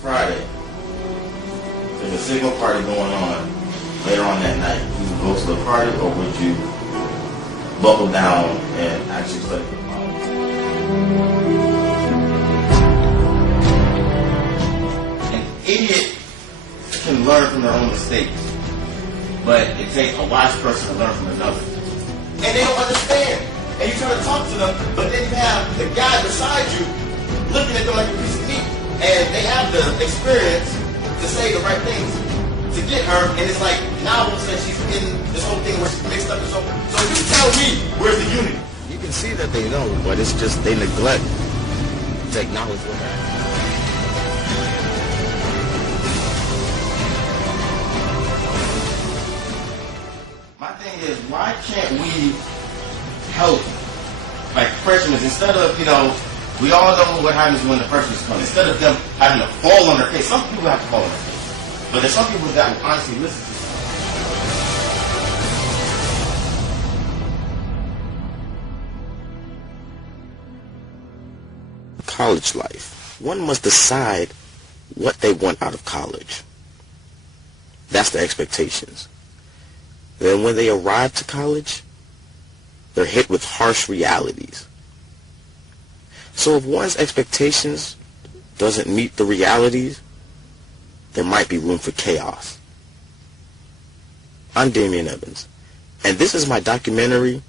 Friday, there's a signal party going on later on that night. Would you go to the party, or would you buckle down and actually study for college? An idiot can learn from their own mistakes, but it takes a wise person to learn from another. And they don't understand. And you try to talk to them, but then you have the guy beside you looking at them like a piece of meat. And they have the experience to say the right things to get her, and it's like, now all of a sudden she's in this whole thing where she's mixed up and so forth. So you tell me, where's the unity? You can see that they know, but it's just they neglect to acknowledge what happened. My thing is, why can't we help, like freshmen, instead of, we all know what happens when the freshmen come. Instead of them having to fall on their face, some people have to fall on their face. But there's some people that will honestly listen to. College life. One must decide what they want out of college. That's the expectations. Then when they arrive to college, they're hit with harsh realities. So if one's expectations doesn't meet the realities, there might be room for chaos. I'm Damian Evans, and this is my documentary,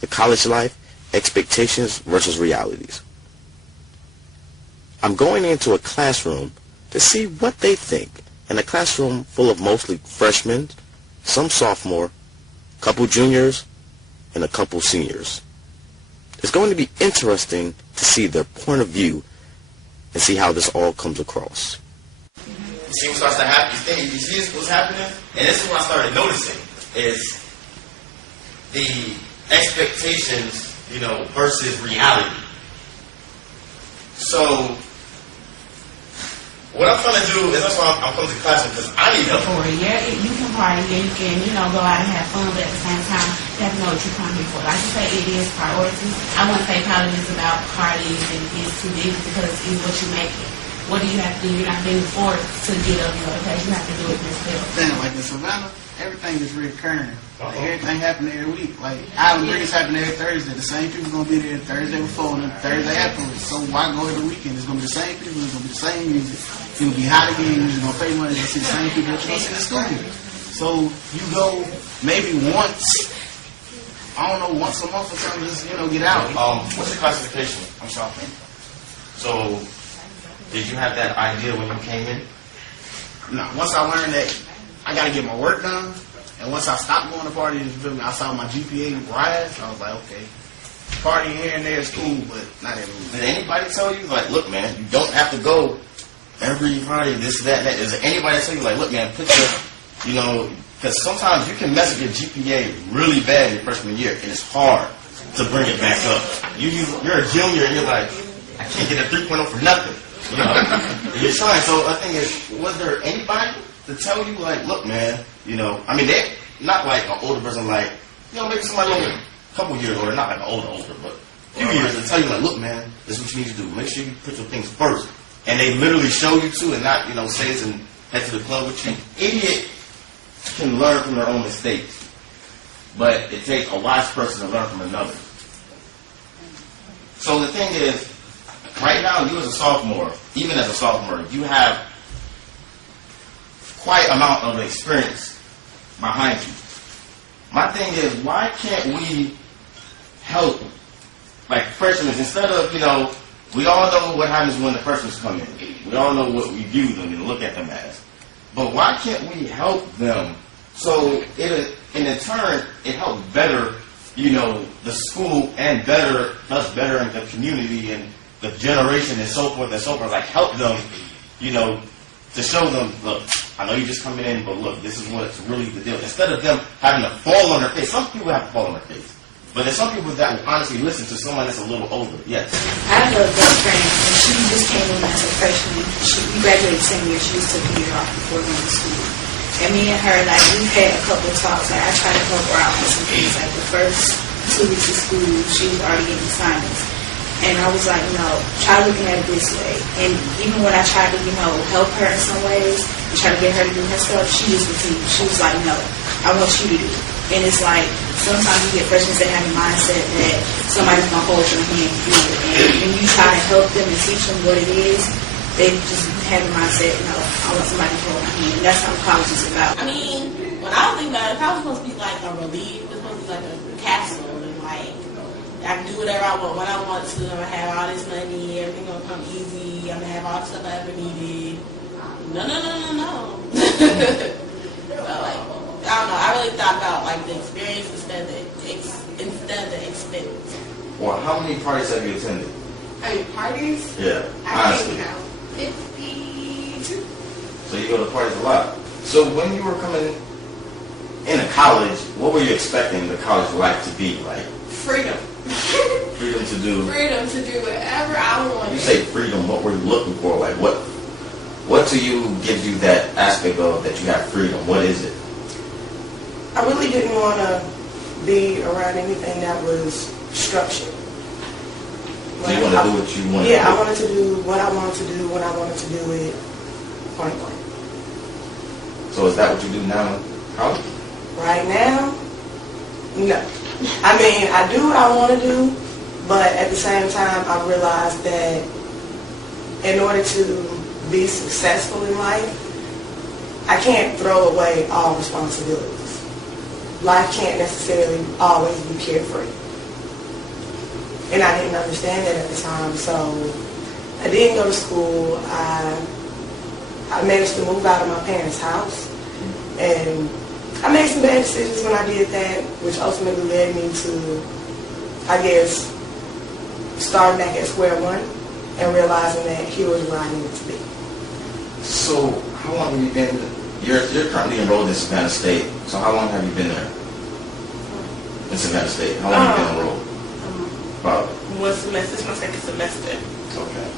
The College Life, Expectations versus Realities. I'm going into a classroom to see what they think, in a classroom full of mostly freshmen, some sophomore, couple juniors, and a couple seniors. It's going to be interesting to see their point of view and see how this all comes across. You see what starts to happen? You see what's happening? And this is what I started noticing, is the expectations, versus reality. So what I'm trying to do is, that's why I'm coming to class, because I need help. Yeah, you can party, yeah, you can, go out and have fun, but at the same time, you have to know what you're coming here for. Like you say, it is priorities. I wouldn't say college is about parties and it's too big, because it's what you make it. What do you have to do? You're not being forced to get up, because you have to do it yourself. Then, like in Savannah, everything is recurring. Like, everything happen every week. Like, Island Breeze happen every Thursday. The same people going to be there Thursday before and Thursday afterwards. So why go every weekend? It's going to be the same people. It's going to be the same music. It's going to be hot again. You're just going to pay money to see the same people that you're going to see in the studio. So you go maybe once, I don't know, once a month or something, just, get out. What's your classification? I'm sorry. So did you have that idea when you came in? No. Once I learned that I got to get my work done, and once I stopped going to parties, I saw my GPA rise, I was like, okay, partying here and there is cool, but not every week. Did anybody tell you, like, look, man, you don't have to go every Friday, this, that, and that? Is there anybody that tell you, like, look, man, put your, because sometimes you can mess with your GPA really bad in your freshman year, and it's hard to bring it back up. You're a junior, and you're like, I can't get a 3.0 for nothing. And you're trying. So the thing is, was there anybody to tell you, like, look, man, they not like an older person, like, maybe somebody older, a couple years older, not like an older, but a few years, to tell you, like, look, man, this is what you need to do. Make sure you put your things first. And they literally show you to, and not, say this and head to the club with you. An idiot can learn from their own mistakes, but it takes a wise person to learn from another. So the thing is, right now, you as a sophomore, even as a sophomore, you have quite amount of experience behind you. My thing is, why can't we help, like freshmen, instead of, we all know what happens when the freshmen come in. We all know what we view them and look at them as. But why can't we help them so in turn it helps better, the school and us better in the community and the generation and so forth, like help them, to show them, look, I know you're just coming in, but look, this is what's really the deal. Instead of them having to fall on their face, some people have to fall on their face. But there's some people that will honestly listen to someone that's a little older. Yes. I have a best friend, and she just came in as a freshman. We graduated the same year. She just took a year off before going to school. And me and her, like, we've had a couple of talks. Like, I tried to help her out with some things. Like, the first 2 weeks of school, she was already getting assignments. And I was like, try looking at it this way. And even when I tried to, help her in some ways and try to get her to do her stuff, she just refused. She was like, no, I want you to do it. And it's like, sometimes you get freshmen that have a mindset that somebody's going to hold your hand to do it. And when you try to help them and teach them what it is, they just have the mindset, I want somebody to hold my hand. And that's how college is about. I mean, when I was thinking about it, college was supposed to be like a relief. It's supposed to be like a capsule. And like, I can do whatever I want when I want to. I'm going to have all this money. Everything going to come easy. I'm going to have all the stuff I ever needed. No. So, like, I don't know. I really thought about like the experience instead of the expense. Well, how many parties have you attended? How many parties? Yeah, I honestly. think now 52. So you go to parties a lot. So when you were coming into college, what were you expecting the college life to be like? Freedom. Freedom to do. Freedom to do whatever I want. You say freedom. What were you looking for? Like what to you gives you that aspect of that you have freedom? What is it? I really didn't want to be around anything that was structured. So you want to do what you want to do? Yeah, I wanted to do what I wanted to do when I wanted to do it, point blank. So is that what you do now in college? Right now, no. I mean, I do what I want to do, but at the same time, I realized that in order to be successful in life, I can't throw away all responsibilities. Life can't necessarily always be carefree. And I didn't understand that at the time, so I didn't go to school. I managed to move out of my parents' house, and I made some bad decisions when I did that, which ultimately led me to, I guess, starting back at square one and realizing that here was where I needed to be. So how long have you been? You're currently enrolled in Savannah State. So how long have you been there? In Savannah State. How long have you been enrolled? About One semester, it's my second semester. okay.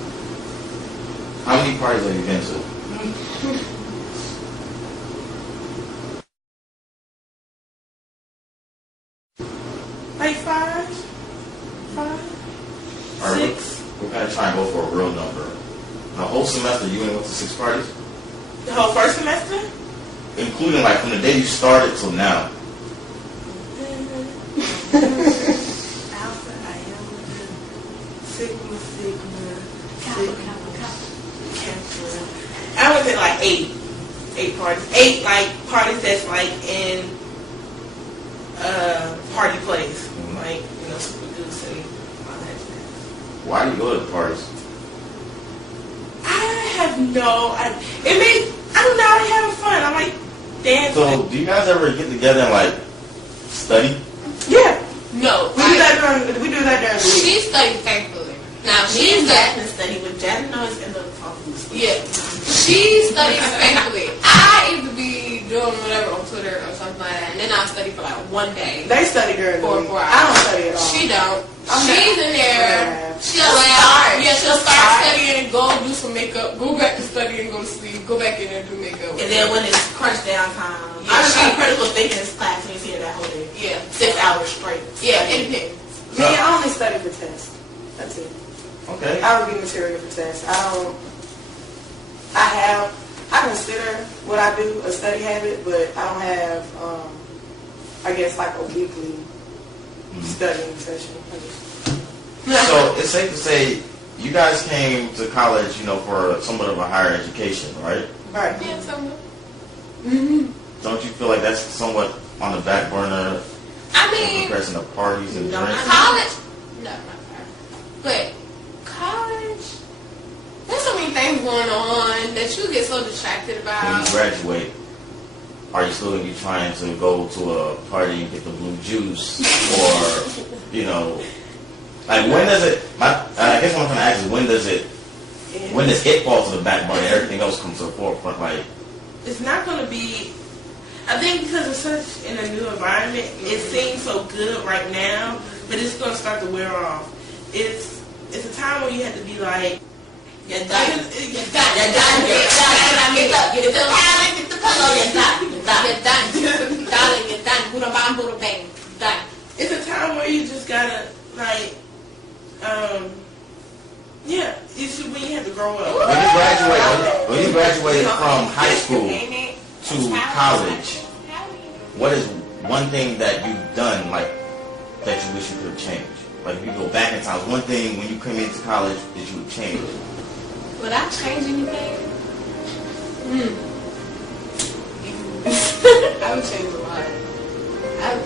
How many parties have you been to? Like five, All right, six. we're gonna try and go for a real number. The whole semester, you went to 6 parties, The whole first semester? including like from the day you started till now. Alpha, Iota, Sigma, Kappa. I went to like eight parties. 8 like parties that's like in party place, like Super Goose and all that stuff. Why do you go to the parties? I have I don't know. I having fun. I like dancing. So do you guys ever get together and like study? Yeah, No, we do that during the week. she studied faithfully. Now Me she's and that. Jasmine study, but Jasmine always end up talking to school. Yeah, she studies faithfully. I either be doing whatever on Twitter or something like that, and then I'll study for like one day. They study during the For week. 4 hours. I don't study at all. She don't. I'm She's not- in there. Yeah. She'll start. Yeah, she'll start studying, go do some makeup, go back to study and go to sleep, go back in and do makeup. And then when it's crunch down time, Yeah, I just she- got critical thinking in this class and he's here that whole day. Yeah, 6 hours straight. yeah, it depends. Me, I only study for tests. That's it. Okay. I review material for tests. I consider what I do a study habit, but I don't have, I guess, like a weekly studying session. So it's safe to say you guys came to college, for somewhat of a higher education, right? Right. Yeah, somewhat. Don't you feel like that's somewhat on the back burner I in mean, comparison to parties and No, drinks? college, no, not fair. But college, there's so many things going on that you get so distracted When about. you graduate, are you still going to be trying to go to a party and get the blue juice? Or, like when does it, I guess what I'm trying to ask is when does it fall to the back burner and everything else comes to the forefront? Like, It's not going to be, I think because it's such in a new environment, it seems so good right now, but it's going to start to wear off. It's a time where you have to be like, You're done. You're You're done. You're done. You're done. Get up. Get the pillow. Get the pillow. You're done. You're done. You're done. Darling, you're done. Buddha bam, Buddha bang. Done. it's a time where you just gotta like Yeah, you see, when you have to grow up. When you graduated from high school to college, what is one thing that you've done like that you wish you could have changed? Like if you go back in time, one thing when you came into college that you would change? Would I change anything? I would change a lot.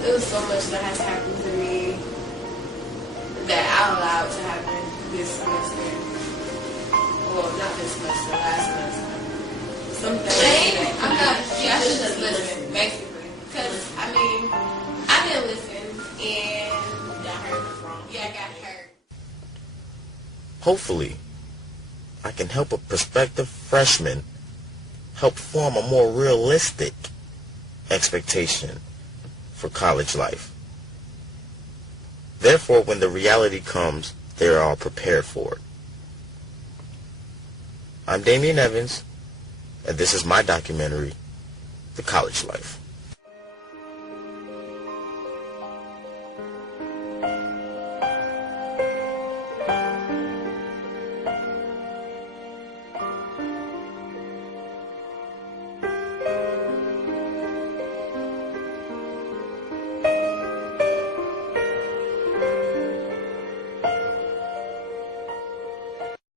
It was so much that has happened to me that I allowed to happen this semester. Well, not this semester, last semester. Something that I'm not. Yeah, I should just listen, basically. Because I mean, I didn't listen and got hurt. Yeah, I got hurt. Hopefully, I can help a prospective freshman help form a more realistic expectation for college life. Therefore, when the reality comes, they're all prepared for it. I'm Damian Evans, and this is my documentary, The College Life.